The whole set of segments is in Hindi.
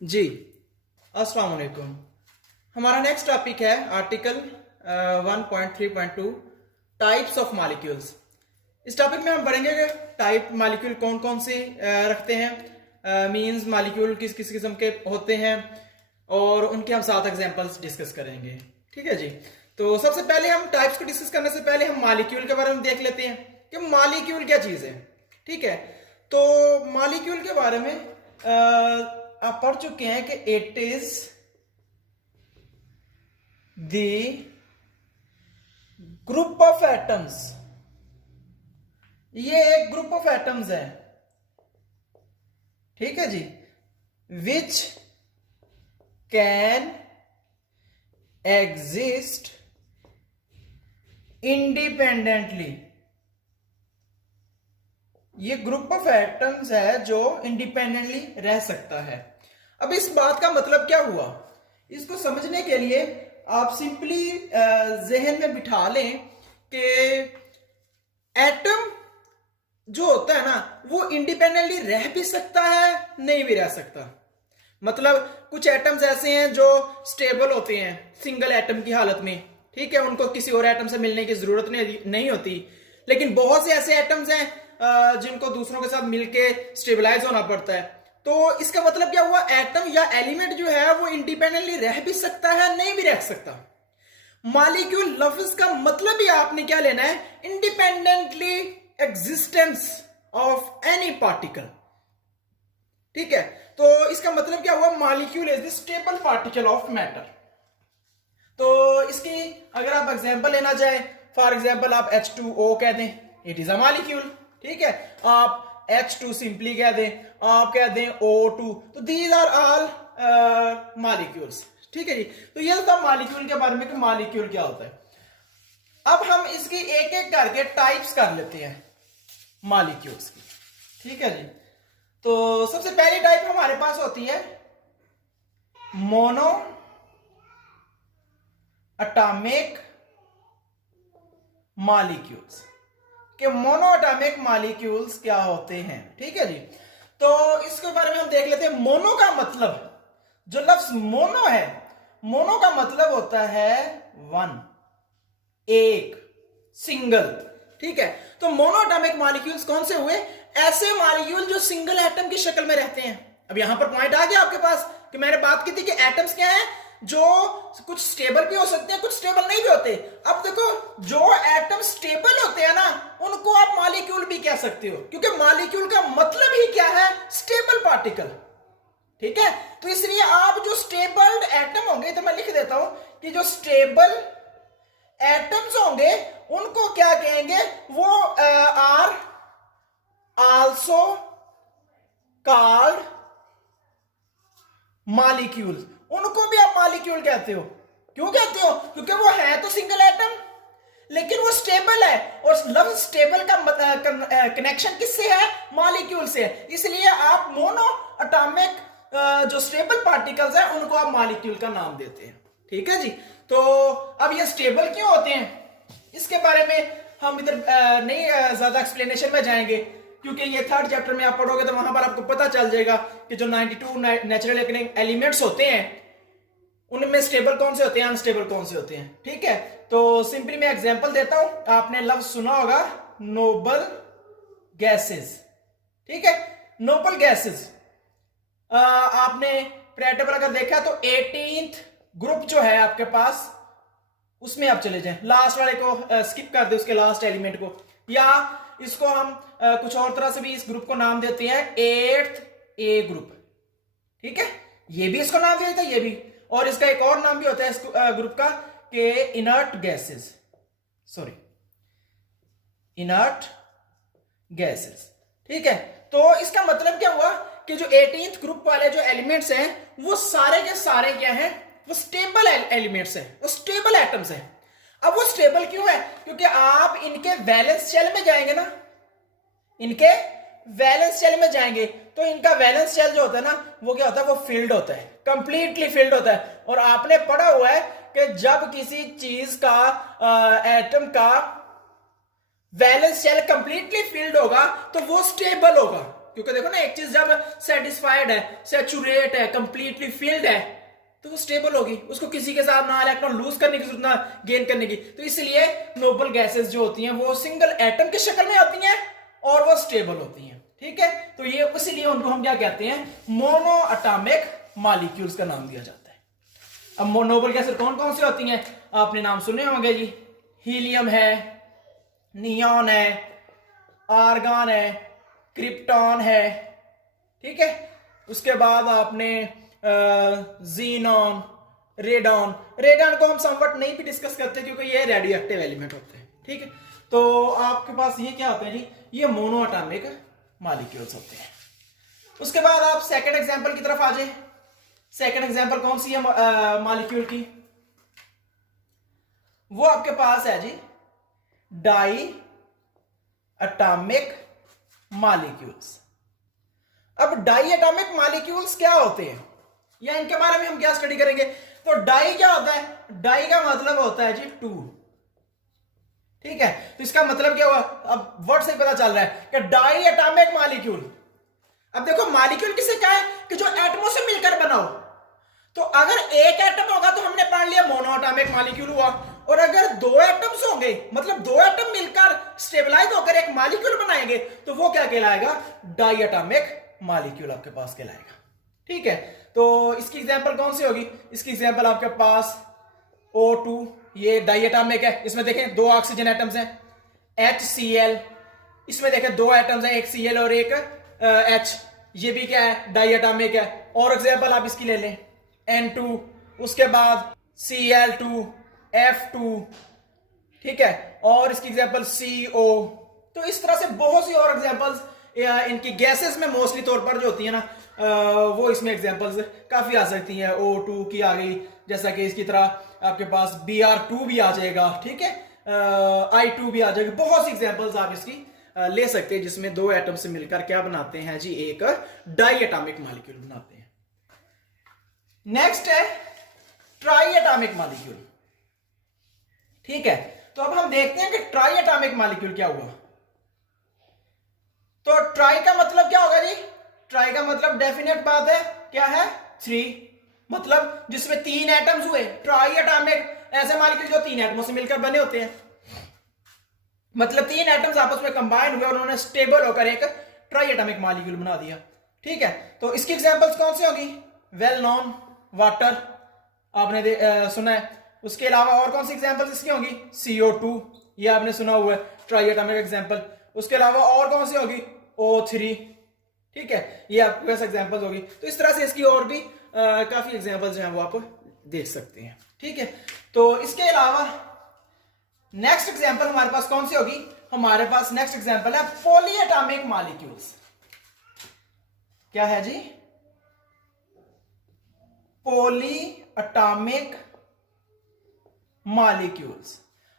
जी अस्सलाम वालेकुम। हमारा नेक्स्ट टॉपिक है आर्टिकल 1.3.2 टाइप्स ऑफ मॉलिक्यूल्स। इस टॉपिक में हम पढ़ेंगे कि टाइप मॉलिक्यूल कौन कौन से रखते हैं, मींस मॉलिक्यूल किस किस किस्म के होते हैं और उनके हम 7 एग्जांपल्स डिस्कस करेंगे। ठीक है जी। तो सबसे पहले हम टाइप्स को डिस्कस करने से पहले हम मॉलिक्यूल के बारे में देख लेते हैं कि मॉलिक्यूल क्या चीज़ है। ठीक है, तो मॉलिक्यूल के बारे में आप पढ़ चुके हैं कि it is the group of atoms. ये एक ग्रुप ऑफ एटम्स है, ठीक है जी, विच कैन एग्जिस्ट इंडिपेंडेंटली। ये ग्रुप ऑफ एटम्स है जो इंडिपेंडेंटली रह सकता है। अब इस बात का मतलब क्या हुआ, इसको समझने के लिए आप सिंपली जहन में बिठा लें कि एटम जो होता है ना वो इंडिपेंडेंटली रह भी सकता है, नहीं भी रह सकता। मतलब कुछ एटम्स ऐसे हैं जो स्टेबल होते हैं सिंगल एटम की हालत में, ठीक है, उनको किसी और एटम से मिलने की जरूरत नहीं होती। लेकिन बहुत से ऐसे एटम्स हैं जिनको दूसरों के साथ मिलके स्टेबलाइज होना पड़ता है। तो इसका मतलब क्या हुआ, एटम या एलिमेंट जो है वो इंडिपेंडेंटली रह भी सकता है, नहीं भी रह सकता। मॉलिक्यूल लफ्ज का मतलब ही आपने क्या लेना है, independently existence of any particle. ठीक है, तो इसका मतलब क्या हुआ, molecule is the stable particle of matter. तो इसकी अगर आप एग्जांपल लेना चाहें, फॉर एग्जांपल आप H2O कह दें, इट इज अ मॉलिक्यूल। ठीक है, आप H2 सिंपली कह दें, आप कह दें O2, तो दीज आर ऑल मॉलिक्यूल्स। ठीक है जी। तो ये था मॉलिक्यूल के बारे में कि मॉलिक्यूल क्या होता है। अब हम इसकी एक एक करके टाइप्स कर लेते हैं मॉलिक्यूल्स की। ठीक है जी। तो सबसे पहली टाइप हमारे पास होती है मोनो एटॉमिक मॉलिक्यूल्स। कि मोनोएटॉमिक मॉलिक्यूल्स क्या होते हैं। ठीक है जी। तो इसके बारे में हम देख लेते हैं। मोनो का मतलब, जो लफ्ज मोनो है, मोनो का मतलब होता है वन, एक, सिंगल। ठीक है, तो मोनोएटॉमिक मॉलिक्यूल्स कौन से हुए, ऐसे मॉलिक्यूल जो सिंगल एटम की शक्ल में रहते हैं। अब यहां पर पॉइंट आ गया आपके पास कि मैंने बात की थी कि एटम्स क्या है, जो कुछ स्टेबल भी हो सकते हैं, कुछ स्टेबल नहीं भी होते। अब देखो, जो एटम स्टेबल होते हैं ना उनको आप मॉलिक्यूल भी कह सकते हो, क्योंकि मॉलिक्यूल का मतलब ही क्या है, स्टेबल पार्टिकल। ठीक है, तो इसलिए आप जो स्टेबल एटम होंगे, तो मैं लिख देता हूं कि जो स्टेबल एटम्स होंगे उनको क्या कहेंगे, वो आर आल्सो कॉल्ड मॉलिक्यूल। उनको भी आप मॉलिक्यूल कहते हो। क्यों कहते हो, क्योंकि वो है तो सिंगल एटम लेकिन वो स्टेबल है, और लफ्ज स्टेबल का कनेक्शन किससे है, मॉलिक्यूल से। इसलिए आप मोनो एटॉमिक जो स्टेबल पार्टिकल्स हैं उनको आप मॉलिक्यूल का नाम देते हैं। ठीक है जी। तो अब ये स्टेबल क्यों होते हैं, इसके बारे में हम इधर नहीं ज्यादा एक्सप्लेनेशन में जाएंगे, क्योंकि ये 3rd चैप्टर में आप पढ़ोगे तो वहां पर आपको पता चल जाएगा कि जो 92 नेचुरल एलिमेंट्स होते हैं उनमें स्टेबल कौन से होते हैं, अनस्टेबल कौन से होते हैं। ठीक है, तो सिंपली मैं एग्जांपल देता हूं। आपने लफ्ज सुना होगा नोबल गैसेस। ठीक है, नोबल गैसेस आपने प्रेटेबल अगर देखा तो 18th ग्रुप जो है आपके पास, उसमें आप चले जाएं, लास्ट वाले को स्किप कर दे, उसके लास्ट एलिमेंट को, या इसको हम कुछ और तरह से भी इस ग्रुप को नाम देते हैं 8th A ग्रुप। ठीक है, ये भी इसको नाम देते हैं, ये भी, और इसका एक और नाम भी होता है इस ग्रुप का कि inert gases, sorry inert gases. ठीक है, तो इसका मतलब क्या हुआ कि जो 18th ग्रुप वाले जो एलिमेंट्स हैं वो सारे के सारे क्या हैं, वो स्टेबल एलिमेंट्स हैं, वो स्टेबल एटम्स हैं। अब वो स्टेबल क्यों है, क्योंकि आप इनके वैलेंस शेल में जाएंगे ना, इनके वैलेंस शेल में जाएंगे तो इनका वैलेंस शेल जो होता है ना वो क्या होता है, वो फील्ड होता है, कंप्लीटली फील्ड होता है। और आपने पढ़ा हुआ है कि जब किसी चीज का एटम का वैलेंस शेल कंप्लीटली फील्ड होगा तो वो स्टेबल होगा, क्योंकि देखो ना, एक चीज जब सेटिस्फाइड है, सैचुरेट है, कंप्लीटली फिल्ड है, तो वो स्टेबल होगी, उसको किसी के साथ ना इलेक्ट्रॉन लूज करने की जरूरत, ना गेन करने की। तो इसलिए नोबल गैसेस जो होती हैं वो सिंगल एटम की शक्ल में आती हैं और वो स्टेबल होती हैं। ठीक है, तो ये इसलिए उनको हम क्या कहते हैं, मोनो एटॉमिक मॉलिक्यूल्स का नाम दिया जाता है। अब नोबल गैसेस कौन कौन सी होती हैं, आपने नाम सुने होंगे जी, हीलियम है, नियॉन है, आर्गन है, क्रिप्टॉन है। ठीक है, उसके बाद आपने जीनॉन, रेडॉन। रेडॉन को हम समवट नहीं भी डिस्कस करते क्योंकि ये रेडियो एक्टिव एलिमेंट होते हैं। ठीक है, तो आपके पास ये क्या होते हैं जी, ये मोनो एटॉमिक मॉलिक्यूल्स होते हैं। उसके बाद आप सेकंड एग्जांपल की तरफ आ जाए। सेकंड एग्जांपल कौन सी है मॉलिक्यूल की, वो आपके पास है जी डाई एटॉमिक मॉलिक्यूल्स। अब डाई एटॉमिक मॉलिक्यूल्स क्या होते हैं या इनके बारे में हम क्या स्टडी करेंगे। तो डाई क्या होता है, डाई का मतलब होता है जी टू। ठीक है, तो इसका मतलब क्या हुआ, अब वर्ड से पता चल रहा है कि डाई एटॉमिक मॉलिक्यूल। अब देखो मॉलिक्यूल किसे क्या है कि जो एटमों से मिलकर बना हो। तो अगर एक एटम होगा तो हमने पढ़ लिया मोनो एटॉमिक मॉलिक्यूल हुआ, और अगर दो एटम्स होंगे मतलब दो एटम मिलकर स्टेबलाइज होकर एक मॉलिक्यूल बनाएंगे तो वो क्या कहलाएगा, डाई एटॉमिक मॉलिक्यूल आपके पास कहलाएगा। ठीक है, तो इसकी एग्जांपल कौन सी होगी, इसकी एग्जांपल आपके पास O2, ये डाई एटॉमिक है, इसमें देखें दो ऑक्सीजन एटम्स हैं, HCl, इसमें देखें दो एटम्स हैं, एक Cl और एक H, ये भी क्या है, डाई एटॉमिक है। और एग्जांपल आप इसकी ले लें N2, उसके बाद Cl2, F2। ठीक है, और इसकी एग्जांपल CO। तो इस तरह से बहुत सी और एग्जांपल्स इनकी गैसेस में मोस्टली तौर पर जो होती है ना, वो इसमें एग्जांपल्स काफी आ सकती हैं। O2 की आ गई, जैसा कि इसकी तरह आपके पास Br2 भी आ जाएगा। ठीक है, I2 भी आ जाएगी। बहुत सी एग्जांपल्स आप इसकी ले सकते हैं जिसमें दो एटम से मिलकर क्या बनाते हैं जी, एक डाई एटॉमिक मॉलिक्यूल बनाते हैं। नेक्स्ट है ट्राई एटॉमिक मॉलिक्यूल। ठीक है, तो अब हम देखते हैं कि ट्राई एटॉमिक मॉलिक्यूल क्या हुआ। तो ट्राई का मतलब क्या होगा जी, ट्राई का मतलब डेफिनेट बात है क्या है, थ्री, मतलब जिसमें तीन एटम्स हुए। ट्राई एटॉमिक ऐसे मॉलिक्यूल जो तीन एटमों से मिलकर बने होते हैं, मतलब तीन एटम्स आपस में कंबाइन हुए और उन्होंने स्टेबल होकर एक ट्राई एटॉमिक मॉलिक्यूल बना दिया। ठीक है, तो इसकी एग्जांपल्स कौन सी होगी, वेल नोन वाटर आपने सुना है। उसके अलावा और कौन सी एग्जांपल्स इसकी होगी, CO2, ये आपने सुना हुआ है ट्राई एटॉमिक एग्जांपल। उसके अलावा और कौन सी होगी, O3। ठीक है, ये आपके पास एग्जांपल्स होगी। तो इस तरह से इसकी और भी काफी एग्जांपल्स जो हैं वो आप देख सकते हैं। ठीक है, तो इसके अलावा नेक्स्ट एग्जांपल हमारे पास कौन सी होगी, हमारे पास नेक्स्ट एग्जांपल है पॉली एटॉमिक मॉलिक्यूल्स। क्या है जी, पॉली एटॉमिक मॉलिक्यूल्स।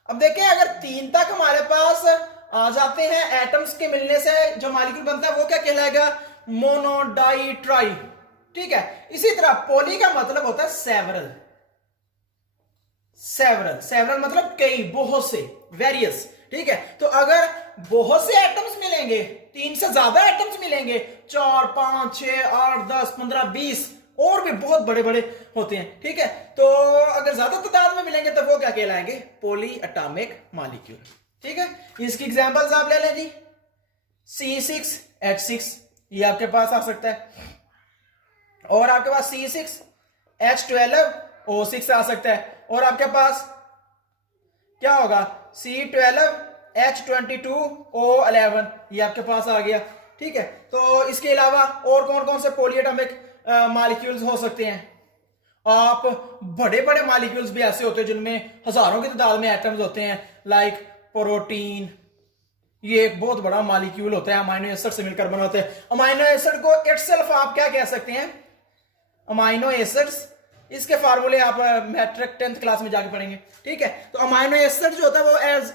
अब देखें, अगर तीन तक हमारे पास आ जाते हैं एटम्स के मिलने से जो मॉलिक्यूल बनता है वो क्या कहलाएगा, मोनो, डाई, ट्राई। ठीक है, इसी तरह पॉली का मतलब होता है सेवरल। सेवरल, सेवरल मतलब कई, बहुत से, वेरियस। ठीक है, तो अगर बहुत से एटम्स मिलेंगे, तीन से ज्यादा एटम्स मिलेंगे, 4, 5, 6, 8, 10, 15, 20 और भी बहुत बड़े बड़े होते हैं। ठीक है, तो अगर ज्यादा तादाद में मिलेंगे तो वो क्या कहलाएंगे, पॉली एटॉमिक मॉलिक्यूल। ठीक है, इसकी एग्जांपल्स आप ले लें जी, C6H6, ये आपके पास आ सकता है, और आपके पास C6H12O6 आ सकता है, और आपके पास क्या होगा, C12H22O11, ये आपके पास आ गया। ठीक है, तो इसके अलावा और कौन कौन से पॉली एटॉमिक मॉलिक्यूल्स हो सकते हैं, आप बड़े बड़े मॉलिक्यूल्स भी ऐसे होते हैं जिनमें हजारों की तादाद में एटम्स होते हैं, लाइक प्रोटीन, ये एक बहुत बड़ा मॉलिक्यूल होता है, अमाइनो एसिड से मिलकर बना होता है। अमाइनो एसिड को इटसेल्फ आप क्या कह सकते हैं, अमाइनो एसिड्स, इसके फार्मूले आप मैट्रिक 10th क्लास में जाके पढ़ेंगे। ठीक है, तो अमाइनो एसिड जो होता है वो एज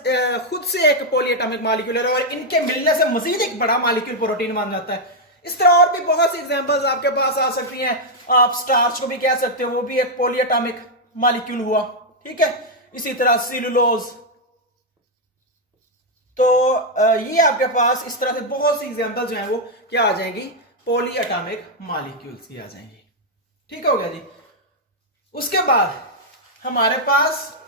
खुद से एक पॉली एटॉमिक मॉलिक्यूल है, और इनके मिलने से मजीद एक बड़ा मॉलिक्यूल प्रोटीन बन जाता है। इस तरह और भी बहुत सी एग्जांपल्स आपके पास आ सकती हैं। आप स्टार्च को भी कह सकते हो, वो भी एक पॉली एटॉमिक मॉलिक्यूल हुआ। ठीक है, इसी तरह सेलुलोज, तो ये आपके पास इस तरह से बहुत सी एग्जांपल जो है वो क्या आ जाएंगी, पॉली एटॉमिक मॉलिक्यूल्स की आ जाएंगी। ठीक हो गया जी। उसके बाद हमारे पास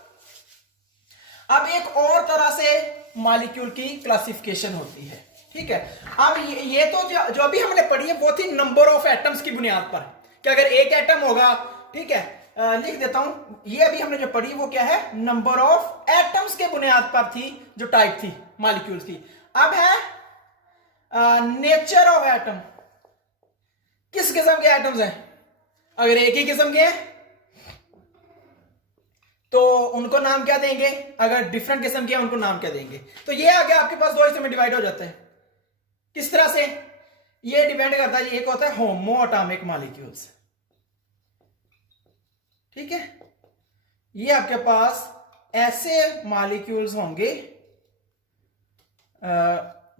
अब एक और तरह से मॉलिक्यूल की क्लासिफिकेशन होती है। ठीक है, अब ये तो जो अभी हमने पढ़ी है वो थी नंबर ऑफ एटम्स की बुनियाद पर, कि अगर एक एटम होगा, ठीक है, लिख देता हूं, ये अभी हमने जो पढ़ी वो क्या है, नंबर ऑफ एटम्स के बुनियाद पर थी, जो टाइप थी मॉलिक्यूल्स की। अब है नेचर ऑफ एटम, किस किस्म के एटम्स हैं। अगर एक ही किस्म के हैं तो उनको नाम क्या देंगे, अगर डिफरेंट किस्म के हैं उनको नाम क्या देंगे। तो ये आगे आपके पास दो हिस्से में डिवाइड हो जाते हैं। किस तरह से, ये डिपेंड करता है, एक होता है होमो एटॉमिक मॉलिक्यूल्स, ठीक है, ये आपके पास ऐसे मॉलिक्यूल्स होंगे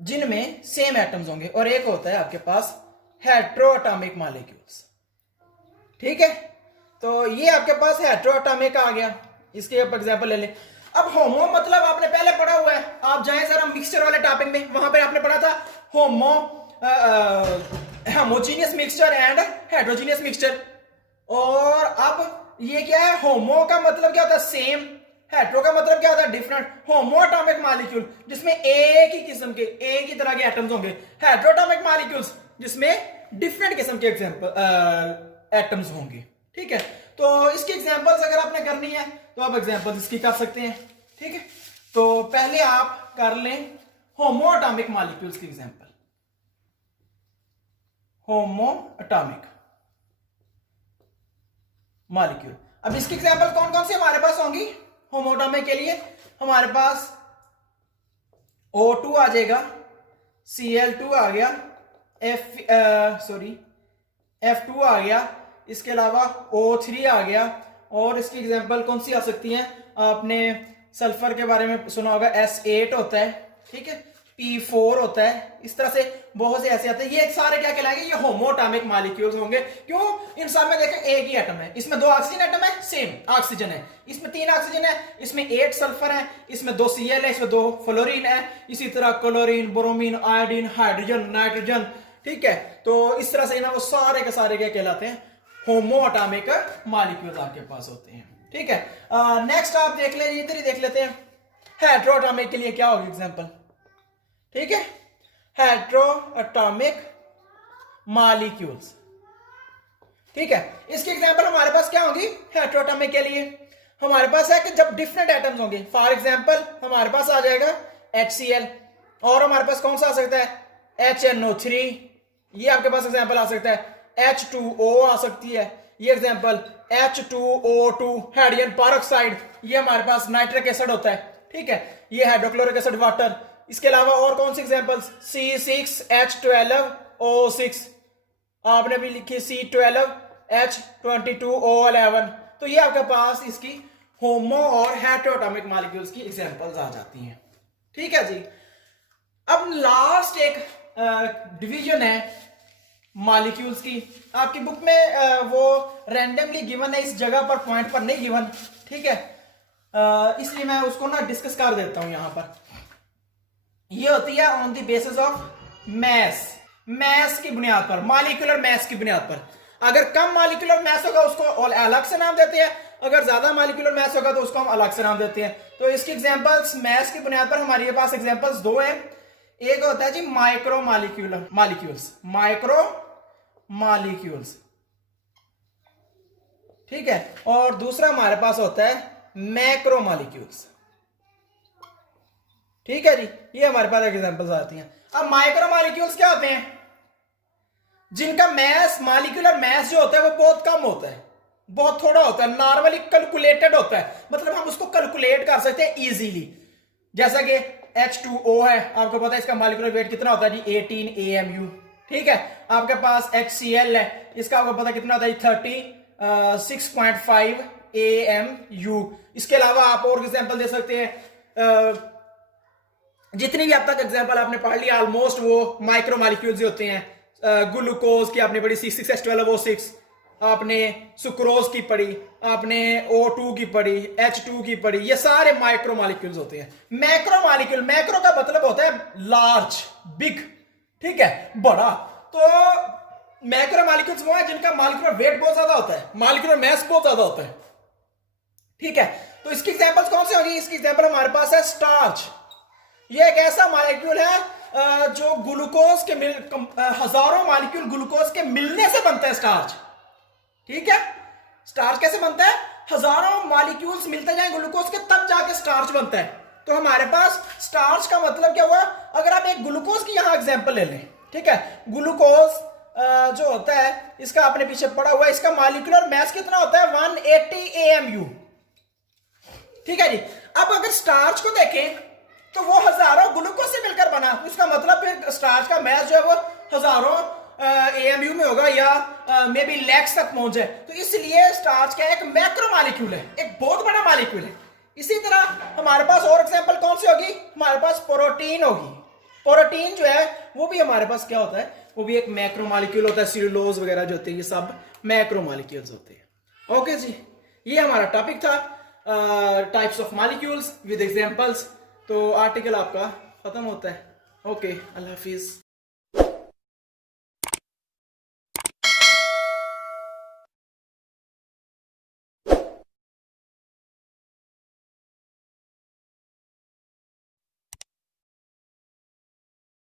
जिनमें सेम एटम्स होंगे, और एक होता है आपके पास हेट्रो एटॉमिक मॉलिक्यूल्स। ठीक है, तो ये आपके पास हेट्रो एटॉमिक आ गया, इसके आप एग्जांपल ले लें। अब होमो मतलब आपने पहले पढ़ा हुआ है, आप जाएं जरा मिक्सचर वाले टॉपिक में, वहां पे आपने पढ़ा था homo homogeneous mixture and heterogeneous mixture. और अब ये क्या है, होमो का मतलब क्या होता है, सेम, हेट्रो का मतलब क्या होता है, डिफरेंट। होमो एटॉमिक मॉलिक्यूल जिसमें एक ही किस्म के, एक ही तरह के एटम्स होंगे। हेट्रो एटॉमिक मॉलिक्यूल्स जिसमें डिफरेंट किस्म के एग्जांपल एटम्स होंगे। ठीक है, तो इसकी एग्जांपल्स अगर आपने करनी है तो आप एग्जांपल्स इसकी कर सकते हैं। ठीक है, तो पहले आप कर लें होमो एटॉमिक मॉलिक्यूल्स की एग्जांपल। होमो एटॉमिक मॉलिक्यूल, अब इसकी एग्जांपल कौन कौन सी हमारे पास होंगी होमो एटॉमिक के लिए। हमारे पास O2 आ जाएगा, Cl2 आ गया, F2 आ गया, इसके अलावा O3 आ गया, और इसकी एग्जांपल कौन सी आ सकती है, आपने सल्फर के बारे में सुना होगा, S8 होता है, ठीक है, P4 होता है, इस तरह से बहुत से ऐसे आते हैं। ये सारे क्या कहलाएंगे, ये होमो एटॉमिक मॉलिक्यूल्स होंगे। क्यों, इन सब में देखें एक ही एटम है, इसमें 2 ऑक्सीजन एटम है, सेम ऑक्सीजन है, इसमें 3 ऑक्सीजन है, इसमें 8 सल्फर है, इसमें 2 Cl है, इसमें 2 फ्लोरीन है, इसी तरह chlorine, bromine, iodine, hydrogen, nitrogen. ठीक है, तो इस तरह से ना वो सारे के सारे क्या कहलाते हैं, होमो एटॉमिक मॉलिक्यूल्स आपके पास होते हैं। ठीक है, नेक्स्ट आप देख लें, इधर ही देख लेते हैं, हेट्रो एटॉमिक के लिए क्या होगी एग्जांपल। ठीक है, हेट्रो एटॉमिक मॉलिक्यूल्स। ठीक है, इसकी एग्जांपल हमारे पास क्या होगी हेट्रो एटॉमिक के लिए, हमारे पास है कि जब डिफरेंट एटम्स होंगे। फॉर एग्जांपल हमारे पास आ जाएगा HCl, और हमारे पास कौन सा आ सकता है HNO3, ये आपके पास एग्जांपल आ सकता है, H2O आ सकती है, ये एग्जांपल H2O2 हाइड्रोजन पेरोक्साइड, ये हमारे पास नाइट्रिक एसिड होता है। ठीक है, ये हाइड्रोक्लोरिक एसिड वाटर। इसके अलावा और कौन सी एग्जांपल्स, C6H12O6, आपने भी लिखी C12H22O11। तो ये आपके पास इसकी होमो और हेट्रो एटॉमिक मॉलिक्यूल्स की एग्जांपल्स आ जाती हैं। ठीक है जी, अब लास्ट एक डिवीजन है मॉलिक्यूल्स की, आपकी बुक में वो रैंडमली गिवन है, इस जगह पर पॉइंट पर नहीं गिवन। ठीक है, इसलिए मैं उसको ना डिस्कस कर देता हूं यहां पर। ये होती है on the basis of mass, mass की बुनियाद पर, मॉलिक्यूलर मैस की बुनियाद पर। अगर कम मॉलिक्यूलर मैस होगा उसको अलग से नाम देते हैं, अगर ज्यादा मॉलिक्यूलर मैस होगा तो उसको हम अलग से नाम देते हैं। तो इसकी एग्जांपल्स मैस की बुनियाद पर हमारे पास एग्जांपल्स 2 हैं। एक होता है जी micro molecular molecules, micro molecules, ठीक है, और दूसरा हमारे पास होता है मैक्रो मॉलिक्यूल्स। ठीक है जी, ये हमारे पास एग्जांपल्स आती हैं। अब माइक्रो मॉलिक्यूल्स क्या होते हैं, जिनका मैस, मॉलिक्यूलर मैस जो होता है वो बहुत कम होता है, बहुत थोड़ा होता है, नॉर्मली कैलकुलेटेड होता है, मतलब हम उसको कैलकुलेट कर सकते हैं इजीली। जैसा कि H2O है, आपको पता है इसका मॉलिक्यूलर वेट कितना होता है जी 18 AMU। ठीक है, आपके पास HCl है, इसका आपको पता कितना होता है 36.5 AMU। इसके अलावा आप और एग्जांपल दे सकते हैं, जितनी भी अब तक एग्जांपल आपने पढ़ लिया ऑलमोस्ट वो माइक्रो मॉलिक्यूल्स होते हैं। ग्लूकोज की आपने पढ़ी C6H12O6, आपने सुक्रोज की पढ़ी, आपने O2 की पढ़ी, H2 की पढ़ी, ये सारे माइक्रो मॉलिक्यूल्स होते हैं। मैक्रो मॉलिक्यूल, मैक्रो का मतलब होता है लार्ज, बिग, ठीक है, बड़ा। तो मैक्रो मॉलिक्यूल्स वो है जिनका मॉलिक्यूलर वेट बहुत ज्यादा होता है, मॉलिक्यूलर मास बहुत ज्यादा होता है, ठीक है। तो इसकी एग्जांपल्स कौन सी होगी? इसकी एग्जांपल हमारे पास है स्टार्च। ये एक ऐसा मॉलिक्यूल है जो ग्लूकोज के हजारों मॉलिक्यूल ग्लूकोज के मिलने से बनता है स्टार्च, ठीक है। स्टार्च कैसे बनता है? हजारों मॉलिक्यूल्स मिलते जाए ग्लूकोज के, तब जाके स्टार्च बनता है। तो हमारे पास स्टार्च का मतलब क्या हुआ? अगर आप एक ग्लूकोज की यहां एग्जांपल ले लें, ठीक है, ग्लूकोज जो होता है, इसका आपने पीछे पढ़ा हुआ है, इसका मॉलिक्यूलर मास कितना होता है? 180 AMU, ठीक है जी। अब अगर स्टार्च को देखें तो वो हजारों ग्लूकोज से मिलकर बना, इसका मतलब फिर स्टार्च का मास जो है वो हजारों AMU में होगा, या मे बी लैक्स तक पहुंच जाए। तो इसलिए स्टार्च का एक मैक्रो मॉलिक्यूल है, एक बहुत बड़ा मॉलिक्यूल है। इसी तरह हमारे पास और एग्जांपल कौन सी होगी? हमारे पास प्रोटीन होगी। प्रोटीन जो है वो भी हमारे पास क्या होता है? वो भी एक मैक्रो मॉलिक्यूल होता है। सेलुलोज वगैरह जो होते हैं ये सब मैक्रो मॉलिक्यूल्स होते हैं। ओके जी, ये हमारा टॉपिक था, types of molecules with examples. तो आर्टिकल आपका खत्म होता है। ओके, अल्लाह हाफिज।